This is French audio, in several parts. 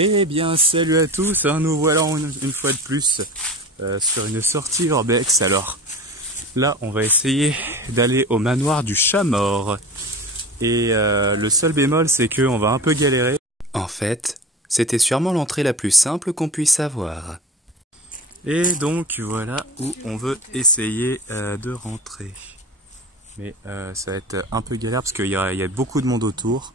Eh bien, salut à tous, hein, nous voilà une fois de plus sur une sortie urbex. Alors là, on va essayer d'aller au manoir du chat mort. Et le seul bémol, c'est qu'on va un peu galérer. En fait, c'était sûrement l'entrée la plus simple qu'on puisse avoir. Et donc, voilà où on veut essayer de rentrer. Mais ça va être un peu galère parce qu'il y a beaucoup de monde autour.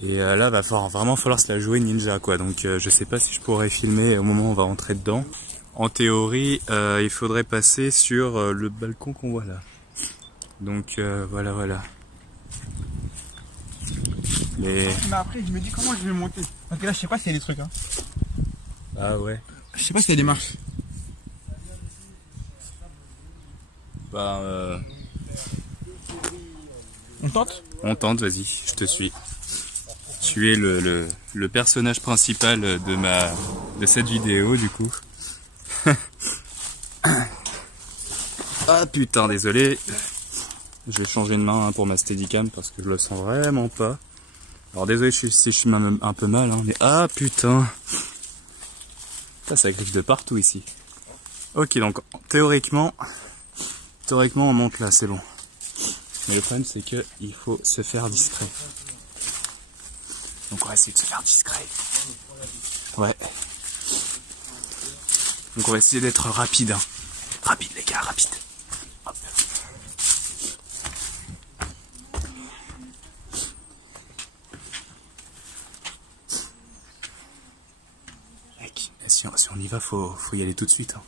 Et là, va vraiment falloir se la jouer ninja, quoi. Donc, je sais pas si je pourrais filmer au moment où on va rentrer dedans. En théorie, il faudrait passer sur le balcon qu'on voit là. Donc, voilà. Mais après, je me dis comment je vais monter. Parce que là, je sais pas s'il y a des trucs, hein. Ah ouais. Je sais pas s'il y a des marches. Bah, On tente? on tente, vas-y, je te suis. Tu es le personnage principal de cette vidéo, du coup. Ah putain, désolé. J'ai changé de main pour ma Steadicam parce que je le sens vraiment pas. Alors désolé si je suis même un peu mal, hein, mais ah putain. Ça griffe de partout ici. Ok, donc théoriquement on monte là, c'est bon. Mais le problème c'est que il faut se faire discret. Donc on va essayer de se faire discret. Ouais. Donc on va essayer d'être rapide. Hein. Rapide les gars, rapide. Hop. Mec, si on y va, faut y aller tout de suite. Hein.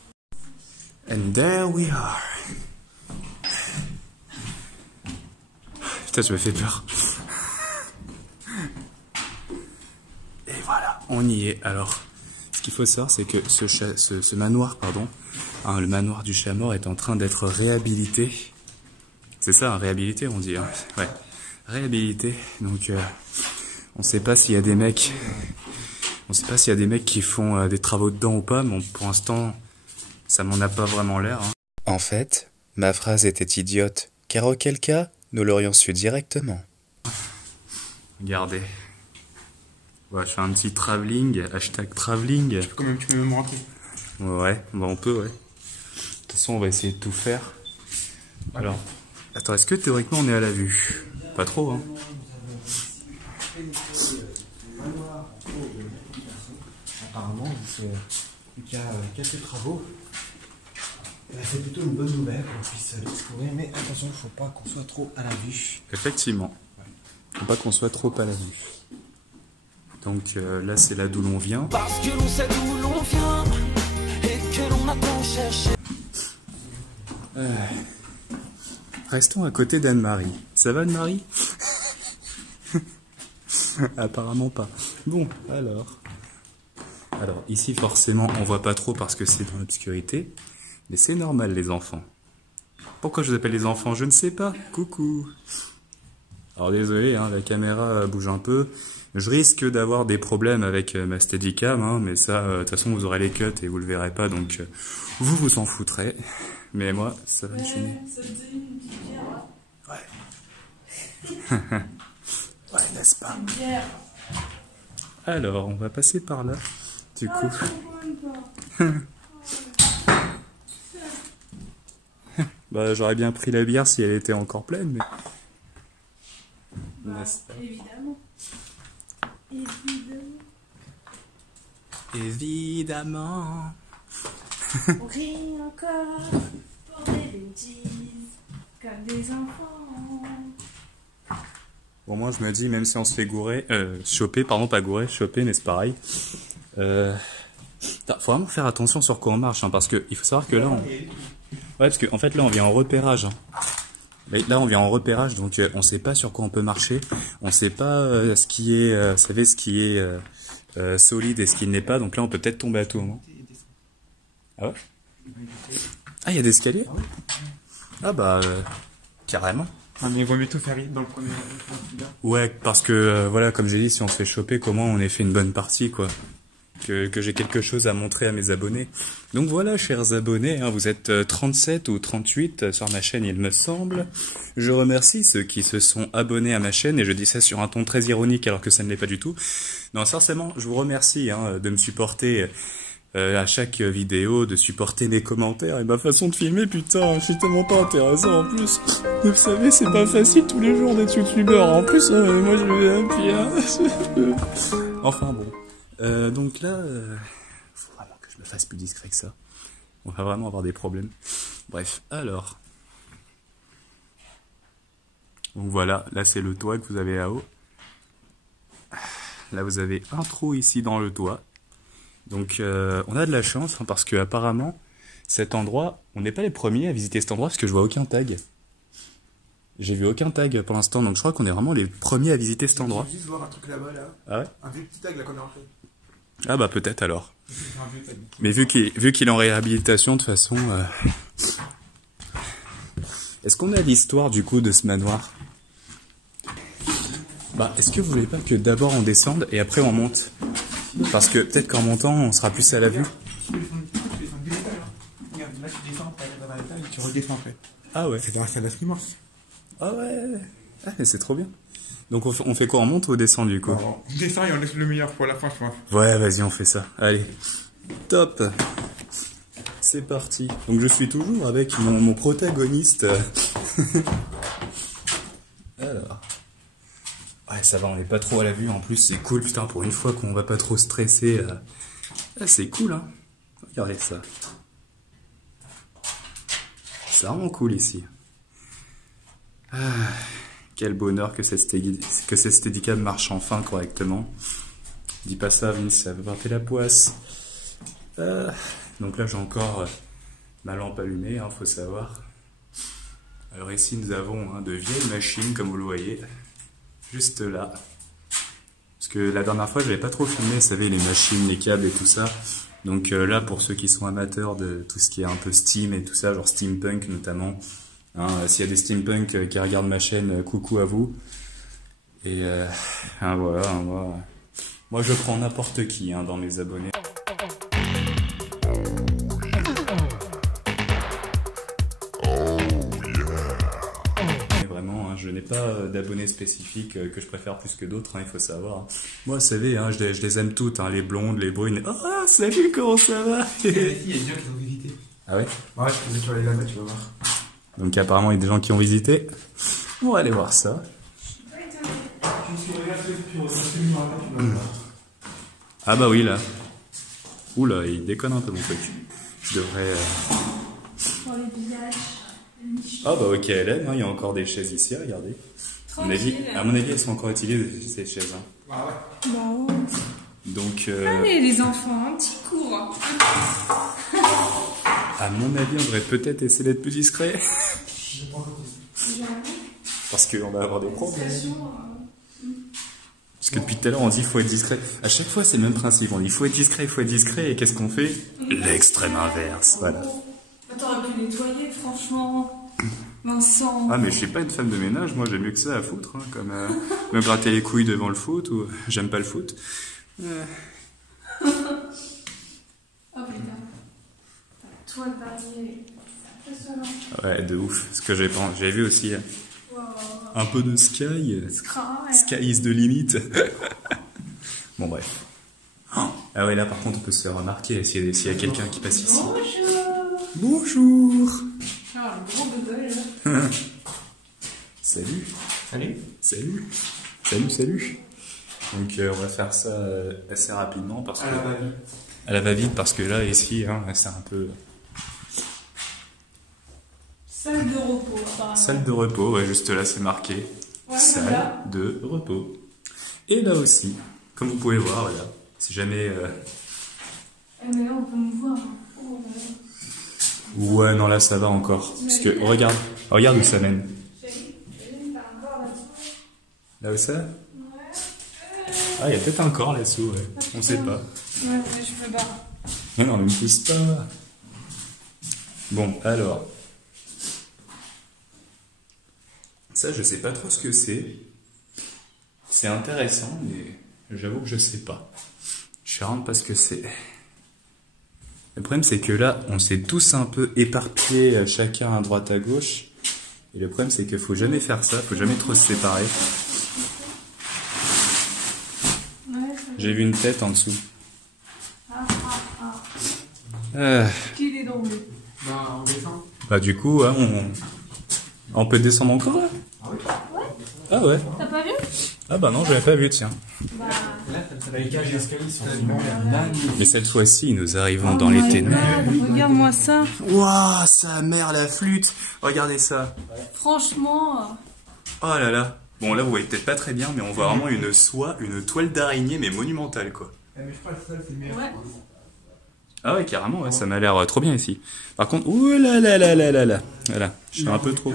And there we are. Putain, je me fais peur. Et voilà, on y est. Alors, ce qu'il faut savoir, c'est que ce manoir, le manoir du chat mort est en train d'être réhabilité. C'est ça, réhabilité, on dit. Hein. Ouais, réhabilité. Donc, on sait pas s'il y a des mecs. On sait pas s'il y a des mecs qui font des travaux dedans ou pas. Mais pour l'instant, ça m'en a pas vraiment l'air. Hein. En fait, ma phrase était idiote, car auquel cas, nous l'aurions su directement. Regardez. Ouais, je fais un petit travelling, #travelling. Tu peux même rentrer. Ouais, bah on peut, ouais. De toute façon, on va essayer de tout faire. Alors, attends, est-ce que théoriquement on est à la vue? Pas trop, hein. Apparemment, c'est qu'il y a quelques travaux. C'est plutôt une bonne nouvelle qu'on puisse l'explorer, mais attention, il ne faut pas qu'on soit trop à la vue. Effectivement. Faut pas qu'on soit trop à la vue. Donc là, c'est là d'où l'on vient. Parce que l'on sait d'où l'on vient et que l'on a tant cherché. Restons à côté d'Anne-Marie. Ça va, Anne-Marie? Apparemment pas. Bon, alors. Alors, ici, forcément, on voit pas trop parce que c'est dans l'obscurité. Mais c'est normal, les enfants. Pourquoi je vous appelle les enfants? Je ne sais pas. Coucou. Alors, désolé, hein, la caméra bouge un peu. Je risque d'avoir des problèmes avec ma Steadicam, hein, mais ça, de toute façon, vous aurez les cuts et vous le verrez pas, donc vous en foutrez. Mais moi, ça va me gêner. Ouais. Ouais, n'est-ce pas? Alors, on va passer par là, du coup. Bah, j'aurais bien pris la bière si elle était encore pleine, mais... N'est-ce pas? Évidemment. On rit encore pour des bêtises, comme des enfants. Bon, moi, je me dis, même si on se fait choper, mais c'est pareil. Faut vraiment faire attention sur quoi on marche, hein, parce que il faut savoir que là, ouais, parce qu'en fait, là, on vient en repérage. Hein. Là, on vient en repérage, donc on sait pas sur quoi on peut marcher. On sait pas ce qui est, vous savez, ce qui est solide et ce qui ne l'est pas. Donc là, on peut peut-être tomber à tout moment. Ah ouais? Ah, il y a des escaliers? Ah bah, carrément. Ah, mais il vaut mieux tout faire dans le premier. Ouais, parce que voilà, comme j'ai dit, si on se fait choper, comment on ait fait une bonne partie, quoi. que j'ai quelque chose à montrer à mes abonnés. Donc voilà, chers abonnés, hein, vous êtes 37 ou 38 sur ma chaîne, il me semble. Je remercie ceux qui se sont abonnés à ma chaîne, et je dis ça sur un ton très ironique alors que ça ne l'est pas du tout. Non, sincèrement, je vous remercie hein, de me supporter à chaque vidéo, de supporter mes commentaires et ma façon de filmer. Putain, je suis tellement pas intéressant en plus. Vous savez, c'est pas facile tous les jours d'être youtubeur. En plus, moi je vais enfin bon. Donc là, faut vraiment que je me fasse plus discret que ça. On va vraiment avoir des problèmes. Bref, alors. Donc voilà, là c'est le toit que vous avez là-haut. Là vous avez un trou ici dans le toit. Donc on a de la chance hein, parce que apparemment cet endroit, on n'est pas les premiers à visiter cet endroit parce que je vois aucun tag. J'ai vu aucun tag pour l'instant, donc je crois qu'on est vraiment les premiers à visiter cet endroit. Je vais juste voir un truc là-bas là. Ah ouais? Un vieux petit tag là qu'on a refait. Ah bah peut-être alors. C'est un vieux tag. Mais vu qu'il est en réhabilitation de toute façon... Est-ce qu'on a l'histoire du coup de ce manoir? Bah est-ce que vous voulez pas que d'abord on descende et après on monte? Parce que peut-être qu'en montant on sera plus à la vue. Tu descends deux étages. Regarde, là tu descends, dans un étage et tu redescends après. Ah ouais. C'est dans la salle d'immense. Ah ouais. Ah mais c'est trop bien. Donc on fait quoi? On monte ou on descend du coup? On descend et on laisse le meilleur pour la fin, je pense. Ouais, vas-y, on fait ça. Allez. Top. C'est parti. Donc je suis toujours avec mon protagoniste. Alors. Ouais, ça va, on n'est pas trop à la vue. En plus, c'est cool, putain, pour une fois qu'on va pas trop stresser. Ah, c'est cool, hein. Regardez ça. C'est vraiment cool ici. Ah. Quel bonheur que cette Steadicam marche enfin correctement. Dis pas ça, Vince, ça va porter la poisse. Donc là, j'ai encore ma lampe allumée, hein, faut savoir. Alors ici, nous avons de vieilles machines, comme vous le voyez, juste là. Parce que la dernière fois, je n'avais pas trop filmé, vous savez, les machines, les câbles et tout ça. Donc là, pour ceux qui sont amateurs de tout ce qui est un peu Steam et tout ça, genre steampunk notamment, hein, s'il y a des steampunk qui regardent ma chaîne, coucou à vous. Et hein, voilà, moi je prends n'importe qui hein, dans mes abonnés. Mais vraiment, hein, je n'ai pas d'abonnés spécifiques que je préfère plus que d'autres, hein, il faut savoir. Moi, vous savez, hein, je les aime toutes, hein, les blondes, les brunes. Oh, salut, comment ça va? Il y a des gens qui ont visité. Ah ouais? Ouais, je vais aller là-bas, tu vas voir. Donc apparemment, il y a des gens qui ont visité. On va aller voir ça. Ah bah oui, là. Oula, il déconne un peu mon truc. Je devrais... Pour les villages. Ah bah ok, elle aime, hein, il y a encore des chaises ici, regardez. À mon avis, elles sont encore utilisées, ces chaises. Hein. Ah ouais. Bah ouais. Donc... Allez les enfants, un petit cours. À mon avis, on devrait peut-être essayer d'être plus discret. Parce qu'on va avoir des problèmes. Parce que depuis tout à l'heure, on dit qu'il faut être discret. À chaque fois, c'est le même principe. On dit il faut être discret, et qu'est-ce qu'on fait? L'extrême inverse, voilà. T'aurais pu nettoyer, franchement. Vincent. Ah, mais je suis pas une femme de ménage, moi j'ai mieux que ça à foutre. Hein, comme me gratter les couilles devant le foot, ou j'aime pas le foot. Oh putain. Toi, le dernier, c'est impressionnant. Ouais, de ouf. Ce que j'ai vu aussi. Wow. Un peu de sky. Scra, ouais. Sky is the limit. Bon, bref. Ah ouais, là par contre, on peut se faire remarquer s'il y a quelqu'un qui passe ici. Bonjour. Bonjour. Ah, le gros besoin là. Salut. Salut. Salut. Salut, salut. Donc on va faire ça assez rapidement parce que... À la va-vite parce que là, ici, hein, c'est un peu... Salle de repos, apparemment. Salle de repos, ouais, juste là, c'est marqué. Ouais, Salle voilà. de repos. Et là aussi, comme vous pouvez voir, voilà, si jamais... Mais là, on peut me voir. Oh, là, là. Ouais, non, là, ça va encore. Parce que, regarde où ça mène. Chérie, t'as un corps là-dessous. Là où ça? Ouais. Ah, il y a peut-être un corps là-dessous, ouais. On sait pas. Ouais, mais je peux pas. Non, ne me pousse pas. Bon, alors. Ça, je sais pas trop ce que c'est. C'est intéressant, mais j'avoue que je sais pas. Je sais vraiment pas ce que c'est. Le problème, c'est que là, on s'est tous un peu éparpillés, chacun à droite à gauche. Et le problème, c'est qu'il faut jamais faire ça, faut jamais trop se séparer. J'ai vu une tête en dessous. Qui est dans le... Bah, on descend. Bah du coup, hein, on peut descendre encore là? Ah oui. Ah ouais. T'as pas vu? Ah bah non, j'avais pas vu, tiens. Bah... Les cages d'escalier sont magnifiques. Mais cette fois-ci, nous arrivons dans les ténèbres. Regarde-moi ça. Waouh, sa mère la flûte. Regardez ça. Franchement... Oh là là. Bon là, vous voyez peut-être pas très bien, mais on voit vraiment une soie, une toile d'araignée, mais monumentale quoi. Mais je crois que ça, c'est meilleur. Ouais. Ah ouais, carrément, ouais, ça m'a l'air trop bien ici. Par contre, ouh là là là là là là. Voilà, je suis un peu trop...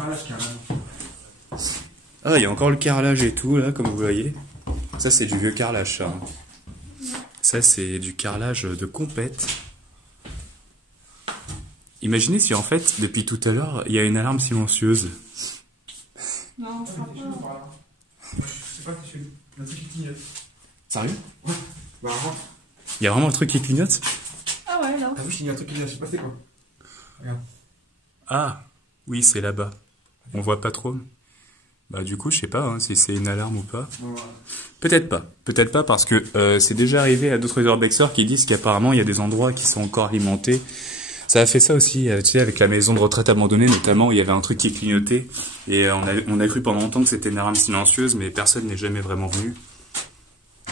Ah, il y a encore le carrelage et tout, là, comme vous voyez. Ça, c'est du vieux carrelage, ça. Ça, c'est du carrelage de compète. Imaginez si, en fait, depuis tout à l'heure, il y a une alarme silencieuse. Non, on fera pas. Je sais pas si je suis un truc qui clignote. Sérieux? Bah, avant. Il y a vraiment un truc qui clignote? Ah ouais, là. Ah oui, il y a un truc qui clignote, je sais pas c'est quoi. Regarde. Ah, oui, c'est là-bas. On voit pas trop. Bah du coup, je sais pas hein, si c'est une alarme ou pas. Bon, Peut-être pas. Peut-être pas parce que c'est déjà arrivé à d'autres urbexeurs qui disent qu'apparemment il y a des endroits qui sont encore alimentés. Ça a fait ça aussi, tu sais, avec la maison de retraite abandonnée notamment, où il y avait un truc qui clignotait. Et on a cru pendant longtemps que c'était une alarme silencieuse, mais personne n'est jamais vraiment venu.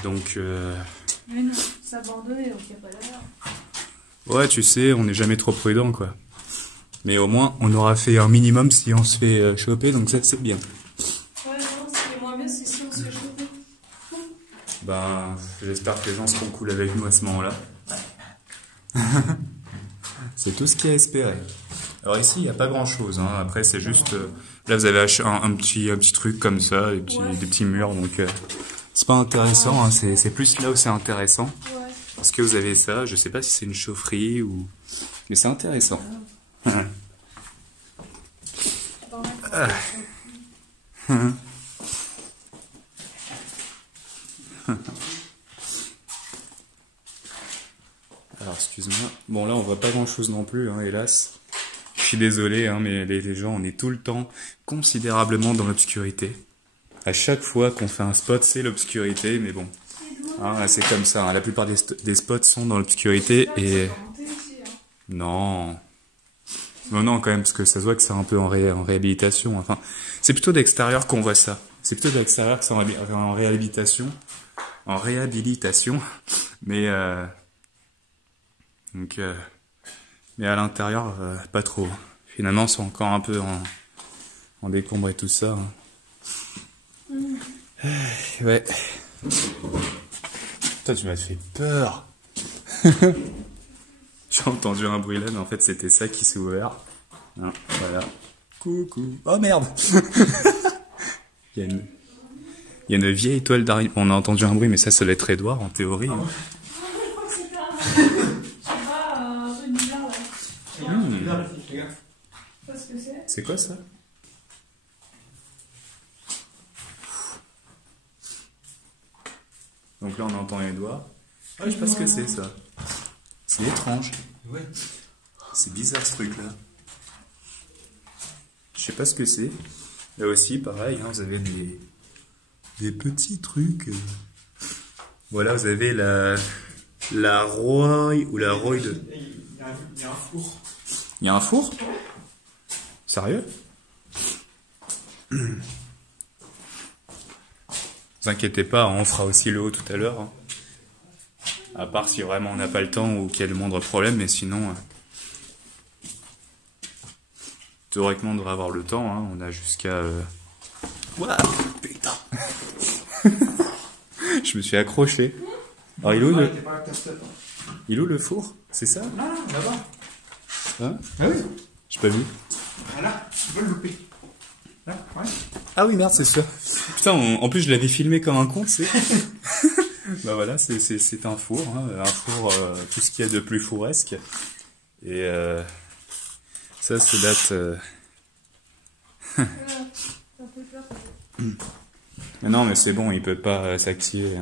Donc... Mais non, c'est abandonné, donc il n'y a pas d'alarme. Ouais, tu sais, on n'est jamais trop prudent, quoi. Mais au moins, on aura fait un minimum si on se fait choper, donc ça, c'est bien. Ouais, non, ce qui est moins bien, c'est si on se fait choper. Ben, j'espère que les gens seront cool avec nous à ce moment-là. C'est tout ce qu'il y a à espérer. Alors ici, il n'y a pas grand-chose. Hein. Après, c'est juste... là, vous avez un petit truc comme ça, des petits murs, donc... c'est pas intéressant, hein. C'est plus là où c'est intéressant. Ouais. Parce que vous avez ça, je sais pas si c'est une chaufferie ou... Mais c'est intéressant. Alors, excuse-moi. Bon, là, on voit pas grand-chose non plus, hein, hélas. Je suis désolé, hein, mais les gens, on est tout le temps considérablement dans l'obscurité. À chaque fois qu'on fait un spot, c'est l'obscurité, mais bon. Hein, c'est comme ça, hein. La plupart des spots sont dans l'obscurité et... Non. Non, quand même, parce que ça se voit que c'est un peu en réhabilitation. Enfin, c'est plutôt d'extérieur qu'on voit ça. C'est plutôt d'extérieur que c'est en réhabilitation. En réhabilitation. Mais, donc, mais à l'intérieur, pas trop. Finalement, c'est encore un peu en décombre et tout ça. Hein. Ouais. Toi, tu m'as fait peur. J'ai entendu un bruit là, mais en fait, c'était ça qui s'est ouvert. Hein, voilà. Coucou. Oh merde. Il y a une vieille toile d'araignée. On a entendu un bruit, mais ça doit être Edouard en théorie. Hein. C'est quoi ça? Donc là on entend Edouard. Ah, je sais pas ce que c'est ça. C'est étrange. Ouais. C'est bizarre ce truc là. Je sais pas ce que c'est. Là aussi pareil, hein, vous avez des petits trucs. Voilà, vous avez la Roy ou la Roy de... Il y a un four. Il y a un four? Sérieux? Vous inquiétez pas, on fera aussi le haut tout à l'heure. Hein. À part si vraiment on n'a pas le temps ou qu'il y a le moindre problème, mais sinon... théoriquement on devrait avoir le temps, hein. On a jusqu'à... Waouh, putain. Je me suis accroché. Alors il est où le... Il est où le four? C'est ça? Ah, là-bas. Hein? Ah oui. J'ai pas vu. Ah là, tu peux le louper. Là, ouais. Ah oui, merde, c'est ça. Putain, en plus je l'avais filmé comme un con, c'est... Bah voilà, c'est un four, hein, un four, tout ce qu'il y a de plus fouresque. Et ça date... Mais non, mais c'est bon, il peut pas s'activer.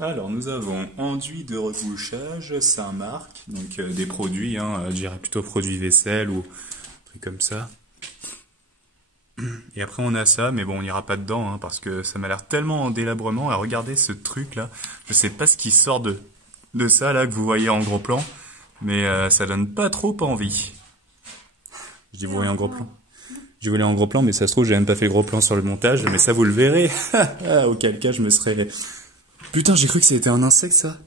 Alors, nous avons enduit de rebouchage Saint-Marc, donc des produits, hein, je dirais plutôt produits vaisselle ou trucs comme ça. Et après, on a ça, mais bon, on n'ira pas dedans, hein, parce que ça m'a l'air tellement en délabrement. À regarder ce truc-là, je sais pas ce qui sort de ça, là, que vous voyez en gros plan, mais ça donne pas trop envie. Je dis, vous voyez en gros plan. Je voulais en gros plan, mais ça se trouve, j'ai même pas fait le gros plan sur le montage, mais ça, vous le verrez. Auquel cas, je me serais... Putain, j'ai cru que c'était un insecte, ça.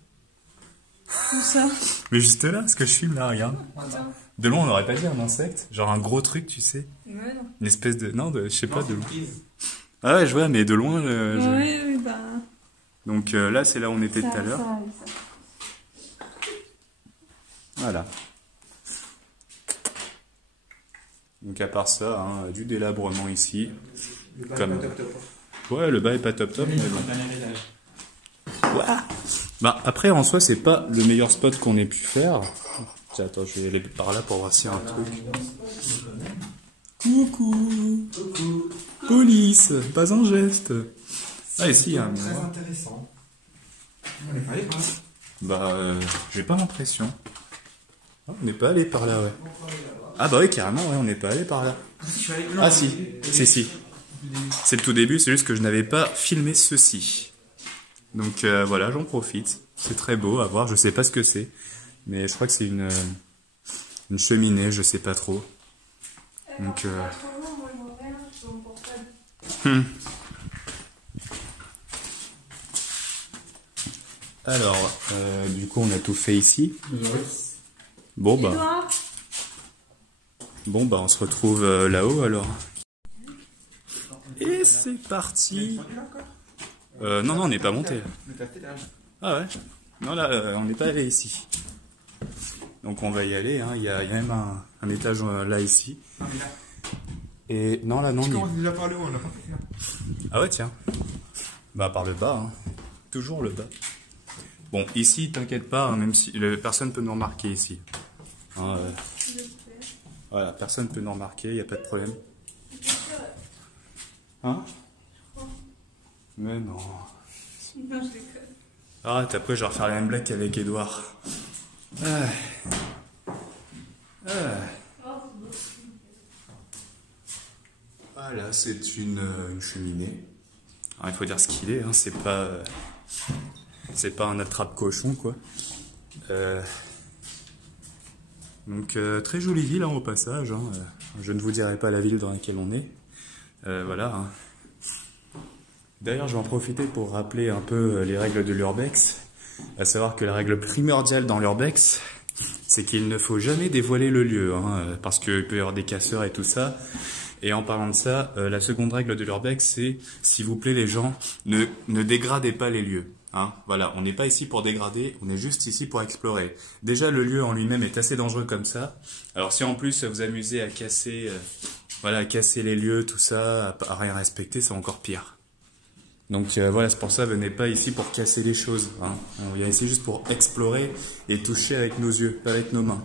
Où ça? Mais juste là, ce que je filme là, regarde. De loin, on n'aurait pas dit un insecte. Genre un gros truc, tu sais. Ouais, non. Une espèce de... Non, je sais pas, de loin. Ah ouais, je vois, mais de loin... Oui, bah... Donc là, c'est là où on était tout à l'heure. Voilà. Donc à part ça, hein, du délabrement ici. Comme... Ouais, le bas est pas top, mais bon. Ouah. Bah après en soi c'est pas le meilleur spot qu'on ait pu faire. Tiens, attends, je vais aller par là pour voir s'il y a un truc. Coucou. Police, pas un geste. Ah ici il y a un Très miroir. intéressant. On est pas allé par là. Bah j'ai pas l'impression. Ah, on n'est pas allé par là, ouais. Ah bah oui carrément, ouais, on n'est pas allé par là. Ah si, si. C'est le tout début, c'est juste que je n'avais pas filmé ceci. Donc voilà, j'en profite. C'est très beau à voir, je sais pas ce que c'est. Mais je crois que c'est une cheminée, je sais pas trop. Donc alors, du coup on a tout fait ici. Bon bah on se retrouve là-haut alors. Et c'est parti. Non, on n'est pas monté. Ah ouais. Non, là, on n'est pas allé ici. Donc on va y aller. Hein. Il y a même un étage là, ici. Et non, là, non. Je commence déjà par le haut, on n'a pas fait ça. Ah ouais, tiens. Bah, par le bas. Hein. Toujours le bas. Bon, ici, t'inquiète pas, hein, même si personne peut nous remarquer ici. Hein, voilà, personne peut nous remarquer, il n'y a pas de problème. Hein? Mais non. Non, je déconne. Arrête, après je vais refaire la même blague qu'avec Edouard. Voilà, c'est une cheminée. Alors, il faut dire ce qu'il est, hein, c'est pas un attrape-cochon, quoi. Donc, très jolie ville, hein, au passage. Hein. Je ne vous dirai pas la ville dans laquelle on est. Voilà. Hein. D'ailleurs, je vais en profiter pour rappeler un peu les règles de l'urbex. À savoir que la règle primordiale dans l'urbex, c'est qu'il ne faut jamais dévoiler le lieu, hein, parce qu'il peut y avoir des casseurs et tout ça. Et en parlant de ça, la seconde règle de l'urbex, c'est, s'il vous plaît les gens, ne dégradez pas les lieux. Hein. Voilà, on n'est pas ici pour dégrader, on est juste ici pour explorer. Déjà, le lieu en lui-même est assez dangereux comme ça. Alors si en plus vous amusez à casser, à casser les lieux, tout ça, à rien respecter, c'est encore pire. Donc voilà, c'est pour ça, venez pas ici pour casser les choses. Hein. On vient ici juste pour explorer et toucher avec nos yeux, pas avec nos mains.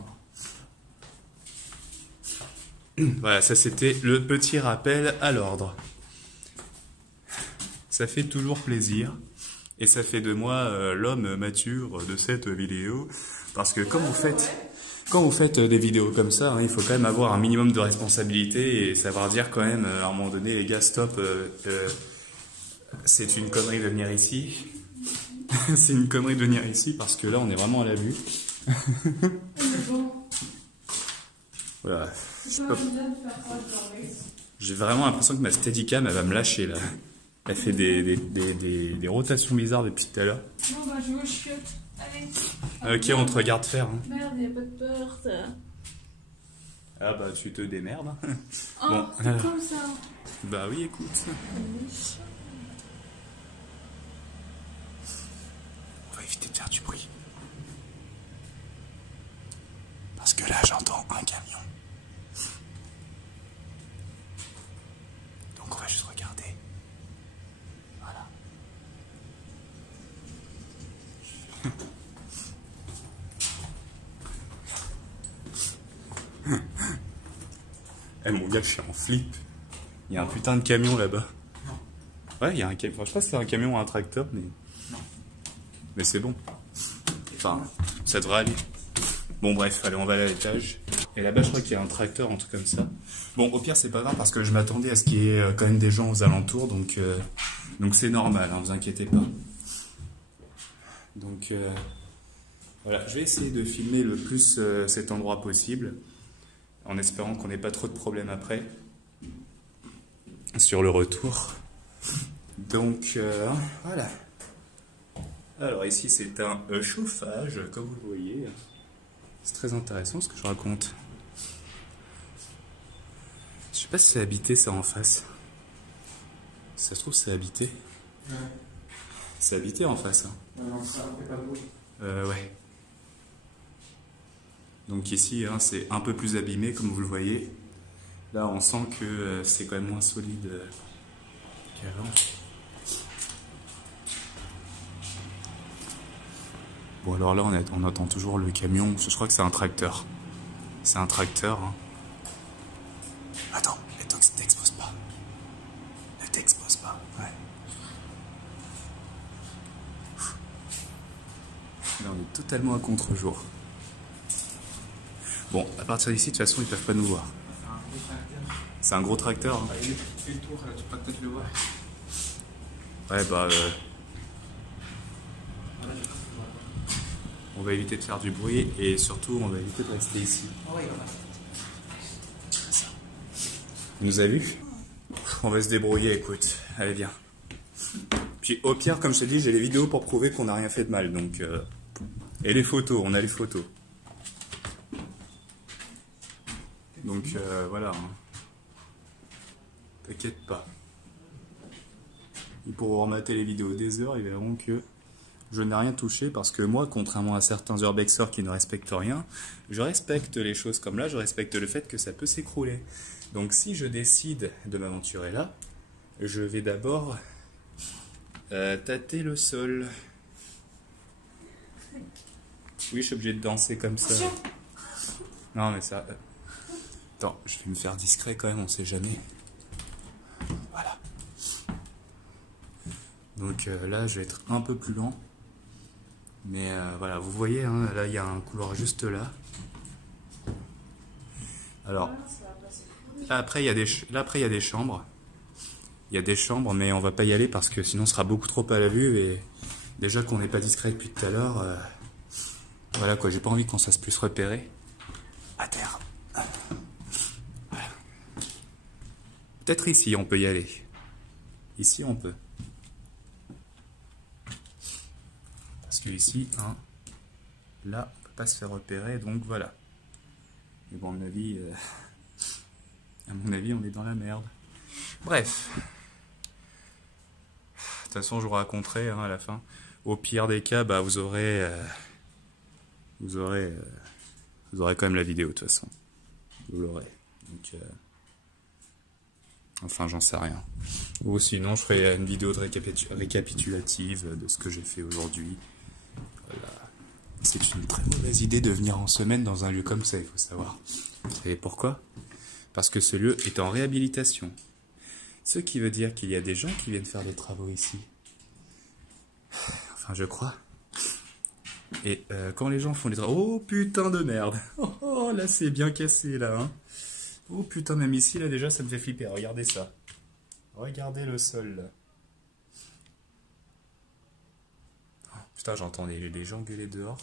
Voilà, ça c'était le petit rappel à l'ordre. Ça fait toujours plaisir. Et ça fait de moi l'homme mature de cette vidéo. Parce que quand vous faites des vidéos comme ça, hein, il faut quand même avoir un minimum de responsabilité et savoir dire quand même, à un moment donné, les gars, stop, c'est une connerie de venir ici. C'est une connerie de venir ici parce que là, on est vraiment à la vue. Voilà. J'ai vraiment l'impression que ma Steadicam, elle va me lâcher là. Elle fait des rotations bizarres depuis tout à l'heure. Bon, bah, je vais au chiottes. Allez. Ok, on te regarde faire. Hein. Merde, y'a pas de peur, ça. Ah bah, tu te démerdes. Oh, Bon, c'est comme ça. Bah oui, écoute. On va éviter de faire du bruit. Parce que là, j'entends un camion. Donc on va juste regarder. Voilà. Eh mon gars, je suis en flip. Il y a un putain de camion là-bas. Ouais, il y a un camion. Enfin, je sais pas si c'est un camion ou un tracteur, mais. Non. Mais c'est bon. Enfin, ça devrait aller. Bon bref, allez, on va aller à l'étage. Et là-bas, je crois qu'il y a un tracteur, un truc comme ça. Bon, au pire, c'est pas grave parce que je m'attendais à ce qu'il y ait quand même des gens aux alentours, donc c'est normal, hein, vous inquiétez pas. Donc voilà, je vais essayer de filmer le plus cet endroit possible, en espérant qu'on n'ait pas trop de problèmes après, sur le retour. Donc voilà. Alors ici, c'est un chauffage, comme vous le voyez. C'est très intéressant ce que je raconte. Je sais pas si c'est habité ça en face. Si ça se trouve c'est habité. Ouais. C'est habité en face. Hein. Non, ça fait pas de bruit. Ouais. Donc ici hein, c'est un peu plus abîmé comme vous le voyez. Là on sent que c'est quand même moins solide qu'avant. Bon alors là on entend toujours le camion. Je crois que c'est un tracteur. C'est un tracteur. Hein. Attends, ne t'expose pas. Ne t'expose pas. Ouais. Là, on est totalement à contre-jour. Bon, à partir d'ici, de toute façon, ils peuvent pas nous voir. C'est un gros tracteur. Hein. Il fait le tour, là, tu peux peut-être le voir. Ouais, bah. On va éviter de faire du bruit et surtout, on va éviter de rester ici. Il nous a vus? On va se débrouiller, écoute. Allez, viens. Puis au pire, comme je te dis, j'ai les vidéos pour prouver qu'on n'a rien fait de mal. Donc, et les photos, on a les photos. Donc voilà. Hein. T'inquiète pas. Ils pourront remater les vidéos des heures, ils verront que je n'ai rien touché parce que moi, contrairement à certains urbexeurs qui ne respectent rien, je respecte les choses comme là, je respecte le fait que ça peut s'écrouler. Donc si je décide de m'aventurer là, je vais d'abord tâter le sol. Oui, je suis obligé de danser comme ça. Non mais ça... Attends, je vais me faire discret quand même, on sait jamais. Voilà. Donc là, je vais être un peu plus lent. Mais voilà, vous voyez, hein, là, il y a un couloir juste là. Alors, là, après, il y a des chambres. Il y a des chambres, mais on va pas y aller parce que sinon, ce sera beaucoup trop à la vue. Et déjà qu'on n'est pas discret depuis tout à l'heure, voilà quoi, j'ai pas envie qu'on se fasse plus repérer. À terre. Voilà. Peut-être ici, on peut y aller. Ici, on peut. Parce que ici, hein, là, on peut pas se faire repérer, donc voilà. Mais bon, à mon avis, on est dans la merde. Bref. De toute façon, je vous raconterai hein, à la fin. Au pire des cas, bah, vous aurez quand même la vidéo de toute façon. Vous l'aurez. Donc, enfin, j'en sais rien. Ou sinon, je ferai une vidéo de récapitulative de ce que j'ai fait aujourd'hui. Voilà. C'est une très mauvaise idée de venir en semaine dans un lieu comme ça, il faut savoir. Vous savez pourquoi? Parce que ce lieu est en réhabilitation. Ce qui veut dire qu'il y a des gens qui viennent faire des travaux ici. Enfin, je crois. Et quand les gens font des travaux... Oh putain de merde. Oh là c'est bien cassé là. Hein. Oh putain, même ici là déjà ça me fait flipper. Regardez ça. Regardez le sol là. Oh, putain, j'entends les gens gueuler dehors.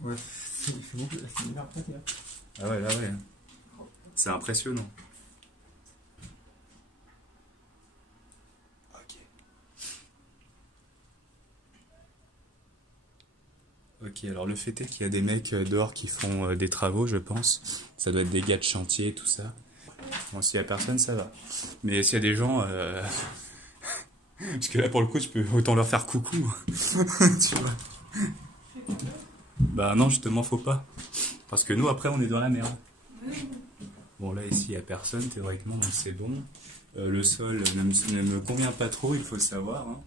Ouais, c'est beaucoup, c'est une heure peut-être là. Ah ouais, là ouais. C'est impressionnant. Ok, alors le fait est qu'il y a des mecs dehors qui font des travaux, je pense. Ça doit être des gars de chantier, tout ça. Bon, s'il y a personne, ça va. Mais s'il y a des gens... Parce que là, pour le coup, tu peux autant leur faire coucou. Tu vois. Bah non, justement, faut pas. Parce que nous, après, on est dans la merde. Bon, là, ici, il n'y a personne, théoriquement, donc c'est bon. Le sol ne me convient pas trop, il faut le savoir. Hein.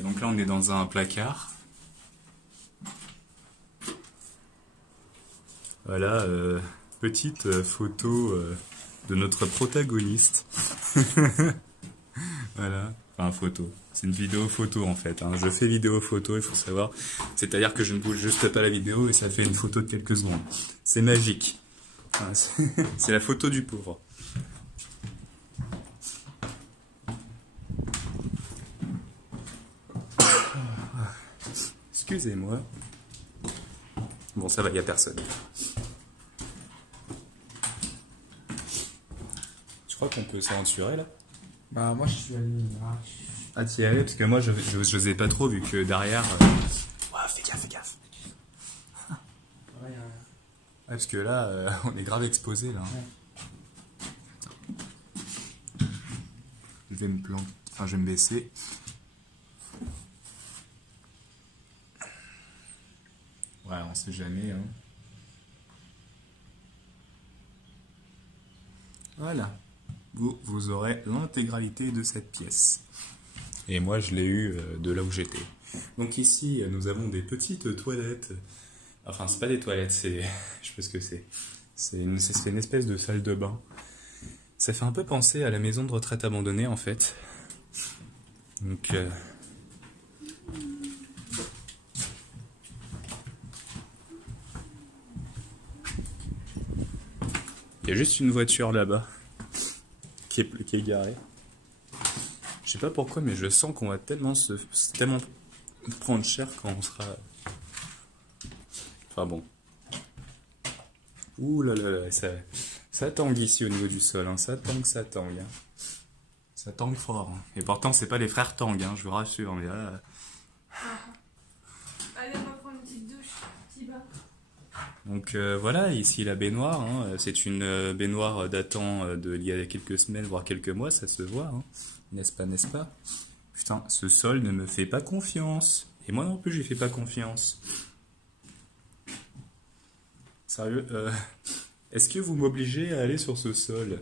Donc là, on est dans un placard. Voilà, petite photo de notre protagoniste. Voilà, enfin photo. C'est une vidéo photo en fait. Hein. Je fais vidéo photo, il faut savoir. C'est-à-dire que je ne bouge juste pas la vidéo et ça fait une photo de quelques secondes. C'est magique. Enfin, c'est la photo du pauvre. Excusez-moi. Bon, ça va, il n'y a personne. Je crois qu'on peut s'aventurer là. Bah, moi, je suis allé là. Ah, t'y es allé parce que moi, je n'osais pas trop vu que derrière. Ouais, fais gaffe, fais gaffe. Ouais, Ouais, parce que là, on est grave exposé là. Ouais. Je vais me planter. Enfin, je vais me baisser. Ouais, on sait jamais. Hein. Voilà. Vous aurez l'intégralité de cette pièce. Et moi, je l'ai eu de là où j'étais. Donc ici, nous avons des petites toilettes. Enfin, c'est pas des toilettes, c'est... Je sais pas ce que c'est. C'est une espèce de salle de bain. Ça fait un peu penser à la maison de retraite abandonnée, en fait. Donc... Il y a juste une voiture là-bas qui est garée. Je sais pas pourquoi, mais je sens qu'on va tellement prendre cher quand on sera... Enfin bon. Ouh là là là, ça tangue ici au niveau du sol, hein. Ça tangue. Hein. Ça tangue fort. Hein. Et pourtant, c'est pas les frères Tang, hein, je vous rassure. Mais là... Allez, on va prendre une petite douche, petit bain. Donc voilà, ici la baignoire. Hein. C'est une baignoire datant d'il y a quelques semaines, voire quelques mois, ça se voit. Hein. N'est-ce pas, n'est-ce pas? Putain, ce sol ne me fait pas confiance. Et moi non plus, j'y fais pas confiance. Sérieux, est-ce que vous m'obligez à aller sur ce sol?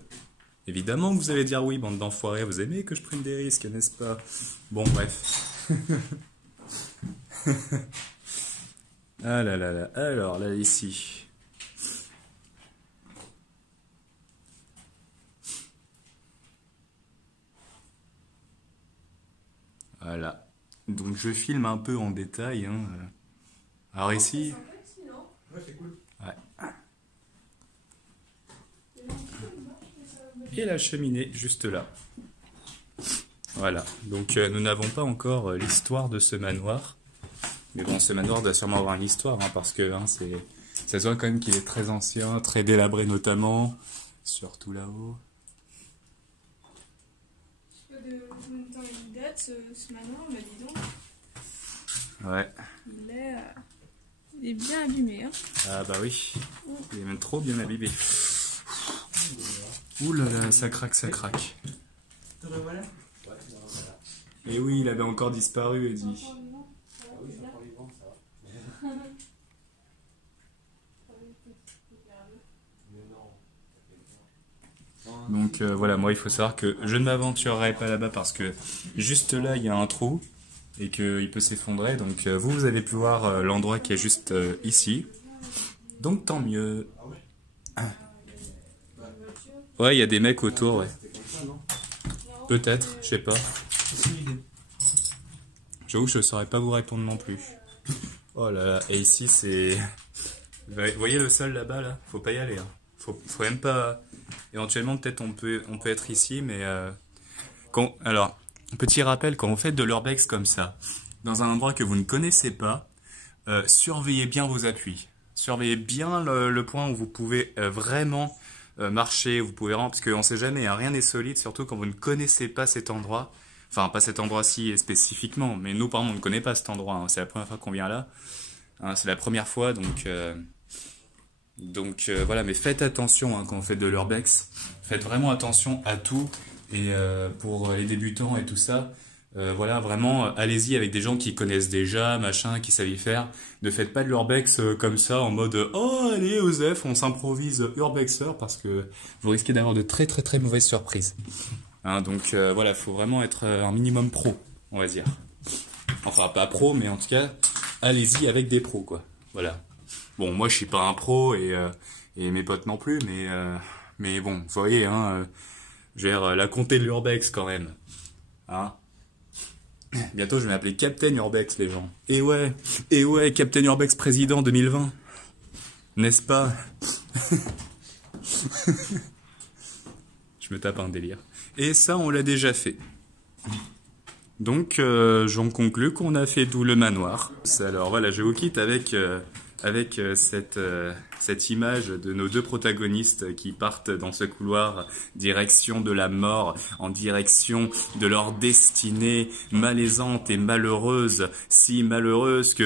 Évidemment que vous allez dire oui, bande d'enfoirés. Vous aimez que je prenne des risques, n'est-ce pas? Bon, bref. Ah là là là. Alors, là, ici... Voilà. Donc je filme un peu en détail. Hein. Alors ici... Ouais, c'est cool. Ouais. Et la cheminée juste là. Voilà. Donc nous n'avons pas encore l'histoire de ce manoir. Mais bon, ce manoir doit sûrement avoir une histoire. Hein, parce que hein, ça se voit quand même qu'il est très ancien, très délabré notamment. Surtout là-haut. De combien de temps il date ce manoir, mais dis donc. Ouais. Il est bien abîmé. Hein. Ah bah oui. Il est même trop bien abîmé. Ouh là là, ça craque, ça craque. T'en as voilà? Et oui, il avait encore disparu, Eddie. Donc voilà, moi il faut savoir que je ne m'aventurerai pas là-bas parce que juste là il y a un trou et qu'il peut s'effondrer. Donc vous avez pu voir l'endroit qui est juste ici. Donc tant mieux. Ouais, il y a des mecs autour, ouais. Peut-être, je sais pas. J'avoue que je ne saurais pas vous répondre non plus. Oh là là, et ici c'est... Vous voyez le sol là-bas là? Faut pas y aller. Hein. Faut même pas... Éventuellement peut-être on peut être ici, mais... Alors, petit rappel, quand vous faites de l'urbex comme ça, dans un endroit que vous ne connaissez pas, surveillez bien vos appuis. Surveillez bien le point où vous pouvez vraiment... marcher, vous pouvez rentrer, parce qu'on ne sait jamais, hein, rien n'est solide, surtout quand vous ne connaissez pas cet endroit. Enfin, pas cet endroit-ci spécifiquement, mais nous, par exemple, on ne connaît pas cet endroit. Hein, c'est la première fois qu'on vient là. Hein, c'est la première fois, donc voilà. Mais faites attention hein, quand vous faites de l'urbex. Faites vraiment attention à tout. Et pour les débutants et tout ça, voilà, vraiment, allez-y avec des gens qui connaissent déjà, machin, qui savent y faire. Ne faites pas de l'urbex comme ça, en mode « Oh, allez, Osef, on s'improvise urbexeur » parce que vous risquez d'avoir de très très très mauvaises surprises. Hein, donc voilà, faut vraiment être un minimum pro, on va dire. Enfin, pas pro, mais en tout cas, allez-y avec des pros, quoi. Voilà. Bon, moi, je suis pas un pro et mes potes non plus, mais Mais bon, vous voyez, hein, je veux dire, la comté de l'Urbex quand même. Hein. Bientôt, je vais m'appeler Captain Urbex, les gens. Et ouais, Captain Urbex président 2020. N'est-ce pas? Je me tape un délire. Et ça, on l'a déjà fait. Donc, j'en conclus qu'on a fait tout le manoir. Alors voilà, je vous quitte avec cette image de nos deux protagonistes qui partent dans ce couloir direction de la mort, en direction de leur destinée malaisante et malheureuse, si malheureuse que